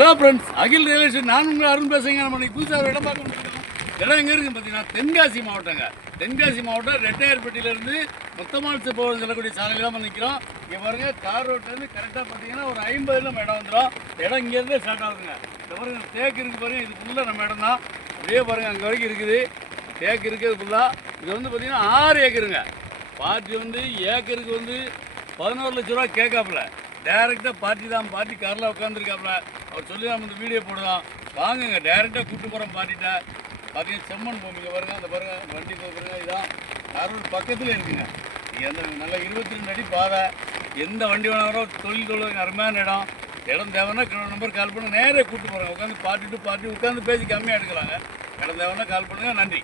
Hello friends, அகில் ரியலேஷன் நான் உங்களை அருண் பேசுங்க. நம்ம இன்னைக்கு புதுசாக ஒரு இடம் பார்க்க முடியும். இடம் எங்கே இருக்குன்னு பார்த்தீங்கன்னா தென்காசி மாவட்டங்க. தென்காசி மாவட்டம் ரெட்டையார்பட்டியிலேருந்து மொத்தமாக போகிறது சொல்லக்கூடிய சாலையில் தான் நிற்கிறோம். இங்கே பாருங்கள், கார் ரோட்லேருந்து கரெக்டாக பார்த்தீங்கன்னா ஒரு 50 நம்ம இடம் வந்துடும். இடம் இங்கேருந்தே ஸ்டார்ட் ஆகுதுங்க. இந்த பாருங்கள், தேக்கு இருக்குது பாருங்கள். இது ஃபுல்லாக நம்ம இடம் தான். அப்படியே பாருங்கள், அங்கே வரைக்கும் இருக்குது தேக்கு இருக்குது ஃபுல்லாக. இது வந்து பார்த்தீங்கன்னா 6 ஏக்கருங்க. பார்ட்டி வந்து ஏக்கருக்கு வந்து 11 லட்ச ரூபா கேட்காப்புல. டேரெக்டாக பார்ட்டி தான், பார்ட்டி காரில் உட்காந்துருக்காப்புல. அவர் சொல்லி நம்ம இந்த வீடியோ போடுவோம். வாங்குங்க, டேரெக்டாக கூப்பிட்டு போகிறோம் பார்ட்டிகிட்ட. பார்த்தீங்கன்னா செம்மண் பூமிங்க பாருங்க, அந்த பாருங்கள் வண்டி போக்குறங்க. இதான் காரோடு பக்கத்தில் இருக்குங்க. நீங்கள் அந்த நல்ல 22 அடி பாதை, எந்த வண்டி வேணாலும் தொழில் தொழில் அருமையான இடம் தேவைன்னா நம்பர் கால் பண்ணி நேரே கூப்பிட்டு போகிறாங்க. உட்காந்து பார்ட்டி டு பார்ட்டி உட்காந்து பேசி கம்மியாக எடுக்கலாங்க. இடம் தேவைன்னா கால் பண்ணுங்கள். நன்றி.